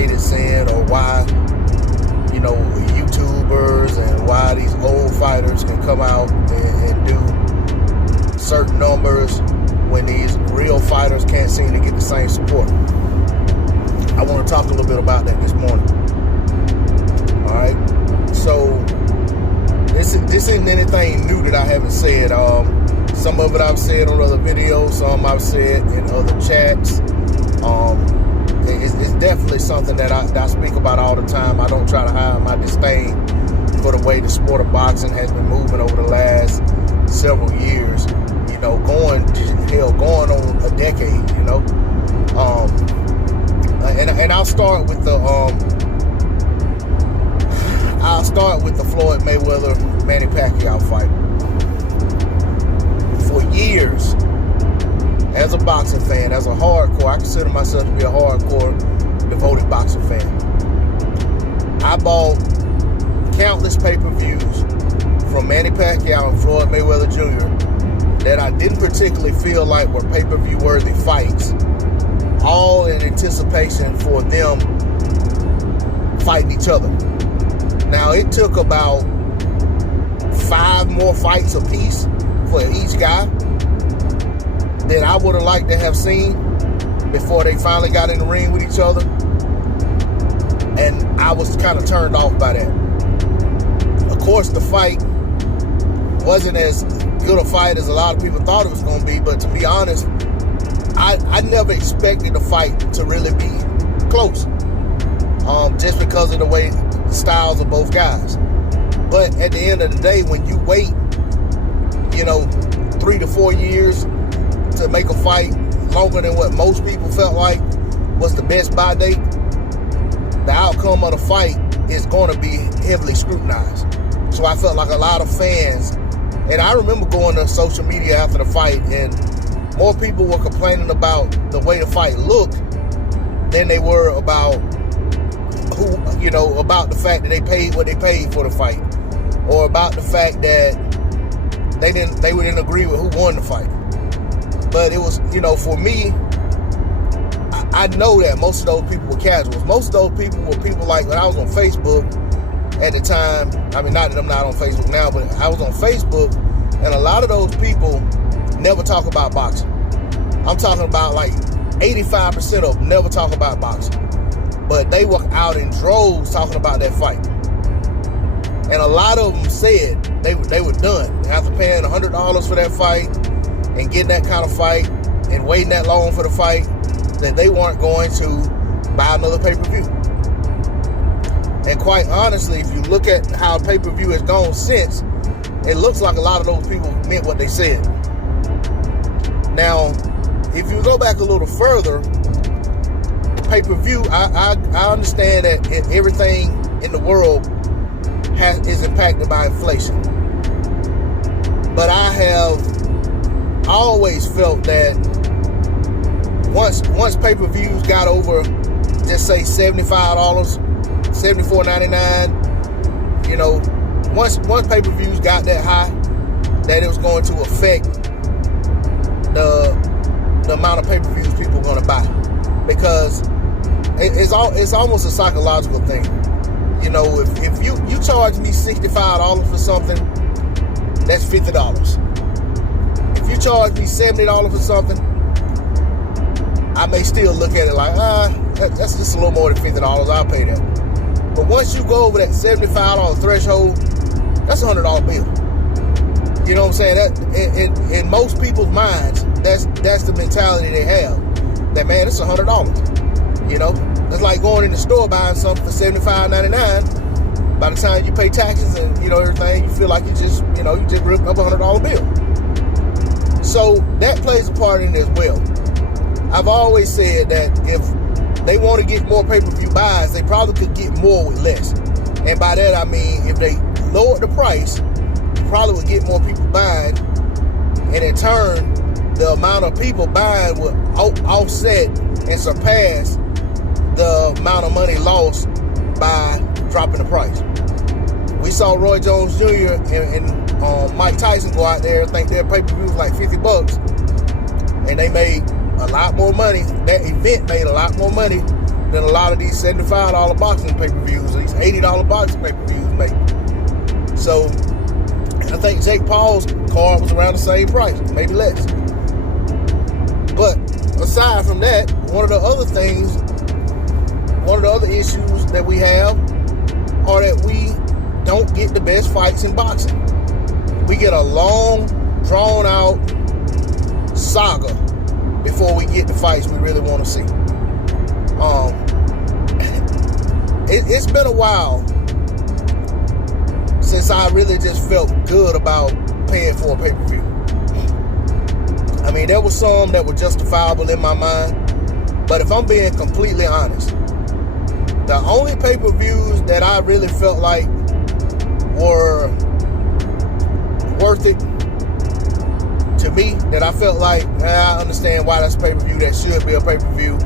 made it saying, or why, YouTubers and why these old fighters can come out and do certain numbers when these real fighters can't seem to get the same support. I want to talk a little bit about that this morning. All right. So this isn't anything new that I haven't said. Some of it I've said on other videos. Some I've said in other chats. It's definitely something that I speak about all the time. I don't try to hide my disdain for the way the sport of boxing has been moving over the last several years. Going on a decade. And I'll start with the Floyd Mayweather Manny Pacquiao fight. For years, as a boxing fan, as a hardcore, I consider myself to be a hardcore, devoted boxing fan. I bought countless pay-per-views from Manny Pacquiao and Floyd Mayweather Jr. that I didn't particularly feel like were pay-per-view worthy fights, all in anticipation for them fighting each other. Now, it took about 5 more fights apiece for each guy that I would have liked to have seen before they finally got in the ring with each other. And I was kind of turned off by that. Of course, the fight wasn't as good a fight as a lot of people thought it was going to be, but to be honest, I never expected the fight to really be close, just because of the way the styles of both guys. But at the end of the day, when you wait, 3 to 4 years to make a fight longer than what most people felt like was the best buy date, the outcome of the fight is going to be heavily scrutinized. So I felt like a lot of fans, and I remember going to social media after the fight, and more people were complaining about the way the fight looked than they were about about the fact that they paid what they paid for the fight, or about the fact that they didn't agree with who won the fight. But it was, for me, I know that most of those people were casuals. Most of those people were people like when I was on Facebook at the time. I mean, not that I'm not on Facebook now, but I was on Facebook, and a lot of those people never talk about boxing. I'm talking about like 85% of them never talk about boxing. But they were out in droves talking about that fight. And a lot of them said they were done. After paying $100 for that fight and getting that kind of fight and waiting that long for the fight, that they weren't going to buy another pay-per-view. And quite honestly, if you look at how pay-per-view has gone since, it looks like a lot of those people meant what they said. Now, if you go back a little further, pay-per-view, I understand that everything in the world is impacted by inflation. But I have always felt that once pay-per-views got over, just say $75, $74.99, once pay-per-views got that high, that it was going to affect the amount of pay-per-views people are going to buy. Because it's almost a psychological thing. If you charge me $65 for something, that's $50. If you charge me $70 for something, I may still look at it like, that's just a little more than $50. I'll pay that. But once you go over that $75 threshold, that's a $100 bill. You know what I'm saying? That in most people's minds, that's the mentality they have. That, man, it's $100. It's like going in the store buying something for $75.99. By the time you pay taxes and everything, you feel like you just ripped up a $100 bill. So that plays a part in it as well. I've always said that if they want to get more pay-per-view buys, they probably could get more with less. And by that I mean, if they lowered the price, you probably would get more people buying, and in turn, the amount of people buying would offset and surpass the amount of money lost by dropping the price. We saw Roy Jones Jr. and Mike Tyson go out there and think their pay-per-view was like $50, and they made a lot more money. That event made a lot more money than a lot of these $75 boxing pay-per-views, these $80 boxing pay-per-views make. So, I think Jake Paul's card was around the same price, maybe less. But aside from that, one of the other issues that we have are that we don't get the best fights in boxing. We get a long, drawn-out saga before we get the fights we really want to see. It's been a while since I really just felt good about paying for a pay-per-view. I mean, there were some that were justifiable in my mind, but if I'm being completely honest, the only pay-per-views that I really felt like were worth it to me, that I felt like, I understand why that's a pay-per-view, that should be a pay-per-view,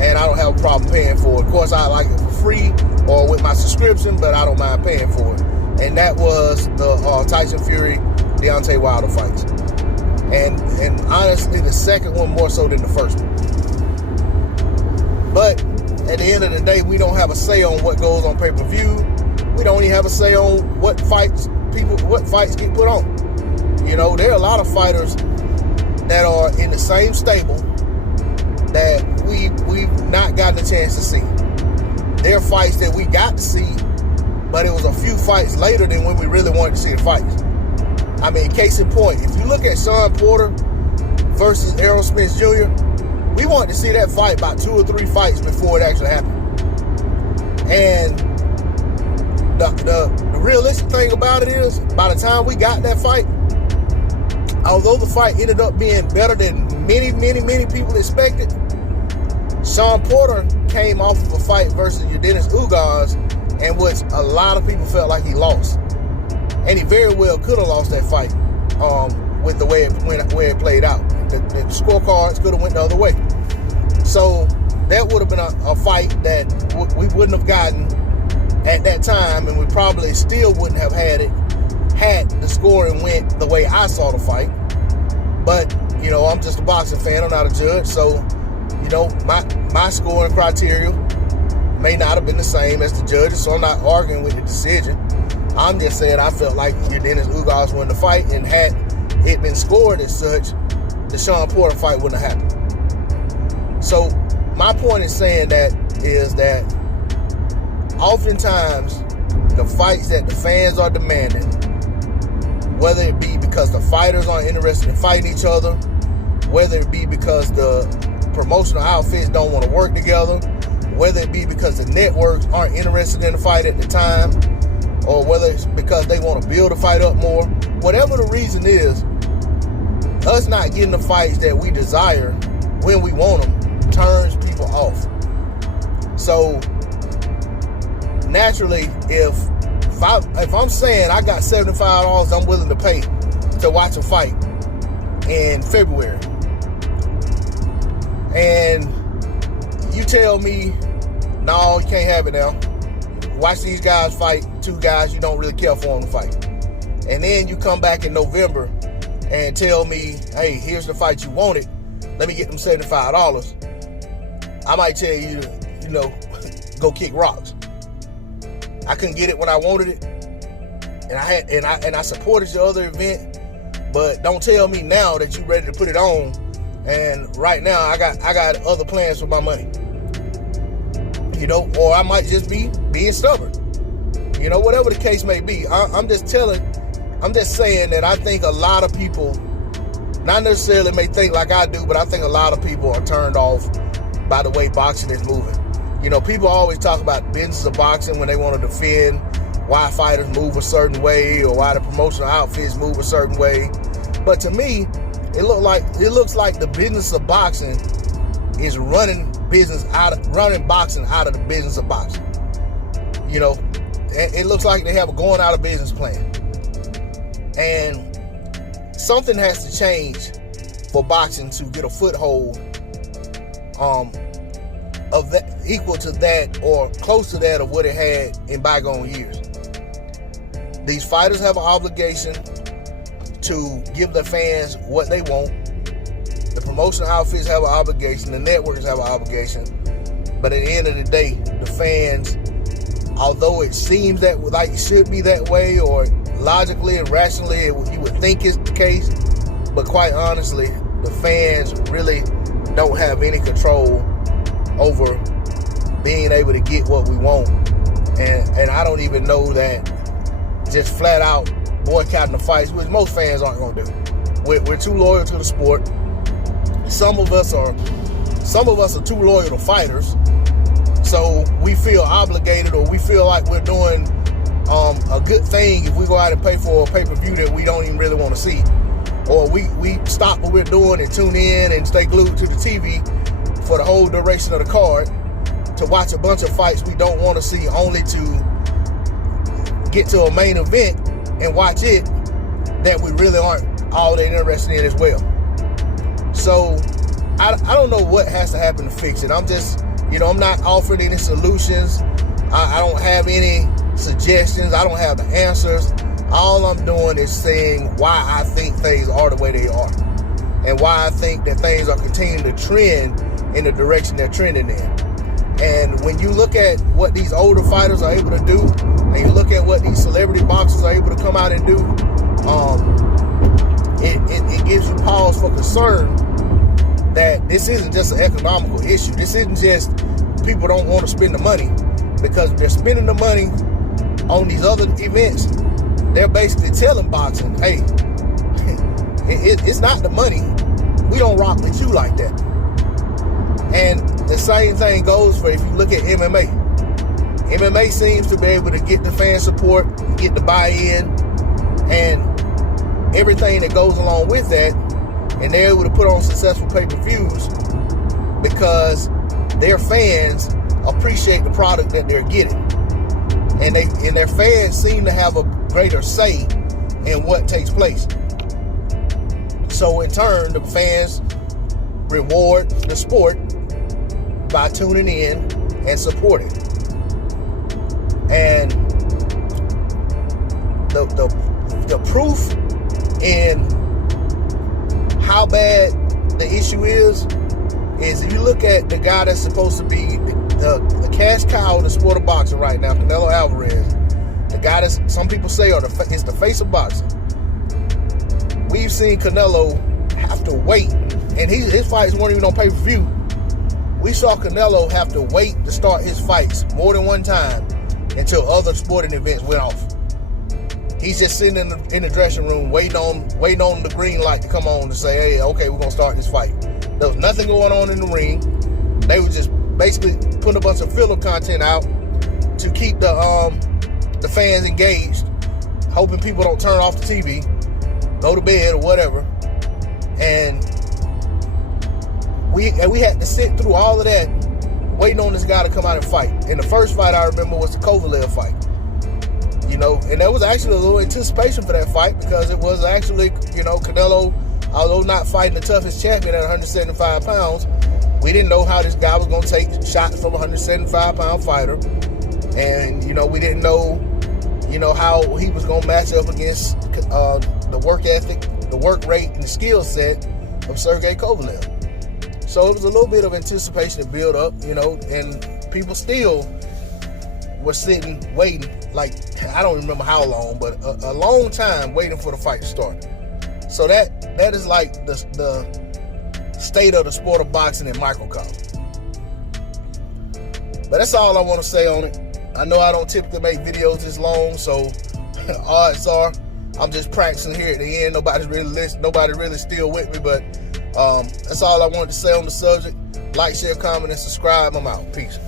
and I don't have a problem paying for it. Of course, I like it for free or with my subscription, but I don't mind paying for it. And that was the Tyson Fury, Deontay Wilder fights. And honestly, the second one more so than the first one. But at the end of the day, we don't have a say on what goes on pay-per-view. We don't even have a say on what fights get put on. You know, there are a lot of fighters that are in the same stable that we've not gotten a chance to see. There are fights that we got to see, but it was a few fights later than when we really wanted to see the fights. I mean, case in point, if you look at Shawn Porter versus Errol Spence Jr., we wanted to see that fight about 2 or 3 fights before it actually happened. And the realistic thing about it is, by the time we got that fight, although the fight ended up being better than many, many, many people expected, Shawn Porter came off of a fight versus Yordenis Ugas, in which a lot of people felt like he lost. And he very well could have lost that fight with the way it played out. The scorecards could have went the other way. So that would have been a fight that we wouldn't have gotten at that time, and we probably still wouldn't have had it had the scoring went the way I saw the fight. But, you know, I'm just a boxing fan. I'm not a judge. So, you know, my scoring criteria may not have been the same as the judges, so I'm not arguing with the decision. I'm just saying I felt like Yordenis Ugas won the fight, and had it been scored as such, the Shawn Porter fight wouldn't have happened. So my point in saying that is that oftentimes the fights that the fans are demanding, whether it be because the fighters aren't interested in fighting each other, whether it be because the promotional outfits don't want to work together, whether it be because the networks aren't interested in the fight at the time, or whether it's because they want to build the fight up more, whatever the reason is, us not getting the fights that we desire when we want them turns people off. So naturally, if I'm saying I got $75 I'm willing to pay to watch a fight in February, and you tell me, no, you can't have it now. Watch these guys fight, 2 guys you don't really care for them to fight. And then you come back in November and tell me, hey, here's the fight you wanted. Let me get them $75. I might tell you, you know, go kick rocks. I couldn't get it when I wanted it, and I supported your other event, but don't tell me now that you're ready to put it on, and right now I got other plans for my money. You know, or I might just be being stubborn. You know, whatever the case may be. I'm just saying that I think a lot of people, not necessarily may think like I do, but I think a lot of people are turned off by the way boxing is moving. You know, people always talk about the business of boxing when they want to defend why fighters move a certain way or why the promotional outfits move a certain way. But to me, it looks like the business of boxing is running boxing out of the business of boxing. You know, it looks like they have a going out of business plan. And something has to change for boxing to get a foothold of that equal to that or close to that of what it had in bygone years. These fighters have an obligation to give their fans what they want. The promotional outfits have an obligation. The networks have an obligation. But at the end of the day, the fans, although it seems that like it should be that way, or logically and rationally you would think is the case, but quite honestly, the fans really don't have any control over being able to get what we want. And I don't even know that just flat out boycotting the fights, which most fans aren't going to do. We're too loyal to the sport. Some of us are too loyal to fighters, so we feel obligated, or we feel like we're doing a good thing if we go out and pay for a pay-per-view that we don't even really want to see, or we stop what we're doing and tune in and stay glued to the TV for the whole duration of the card to watch a bunch of fights we don't want to see, only to get to a main event and watch it that we really aren't all that interested in as well. So I don't know what has to happen to fix it. I'm just, I'm not offering any solutions. I don't have any suggestions. I don't have the answers. All I'm doing is saying why I think things are the way they are, and why I think that things are continuing to trend in the direction they're trending in. And when you look at what these older fighters are able to do, and you look at what these celebrity boxers are able to come out and do, it gives you pause for concern that this isn't just an economical issue. This isn't just people don't want to spend the money, because they're spending the money on these other events. They're basically telling boxing, hey, it's not the money. We don't rock with you like that. And the same thing goes for if you look at MMA. MMA seems to be able to get the fan support, get the buy-in, and everything that goes along with that, and they're able to put on successful pay-per-views because their fans appreciate the product that they're getting, and their fans seem to have a greater say in what takes place. So in turn, the fans reward the sport by tuning in and supporting. And the proof in how bad the issue is if you look at the guy that's supposed to be the cash cow of the sport of boxing right now, Canelo Alvarez, the guy that some people say is the face of boxing. We've seen Canelo have to wait, and his fights weren't even on pay-per-view. We saw Canelo have to wait to start his fights more than one time until other sporting events went off. He's just sitting in the dressing room waiting on the green light to come on to say, hey, okay, we're going to start this fight. There was nothing going on in the ring. They were just basically putting a bunch of filler content out to keep the fans engaged, hoping people don't turn off the TV, go to bed or whatever. And we had to sit through all of that waiting on this guy to come out and fight. And the first fight I remember was the Kovalev fight. And there was actually a little anticipation for that fight, because it was actually, Canelo, although not fighting the toughest champion at 175 pounds, we didn't know how this guy was going to take shots from a 175-pound fighter. And, we didn't know, how he was going to match up against the work ethic, the work rate, and the skill set of Sergey Kovalev. So it was a little bit of anticipation to build up, and people still were sitting, waiting, like, I don't remember how long, but a long time waiting for the fight to start. So that is like the state of the sport of boxing in microcosm. But that's all I want to say on it. I know I don't typically make videos this long, so odds are I'm just practicing here at the end. Nobody's really listening. Nobody really still with me, but that's all I wanted to say on the subject. Like, share, comment, and subscribe. I'm out. Peace.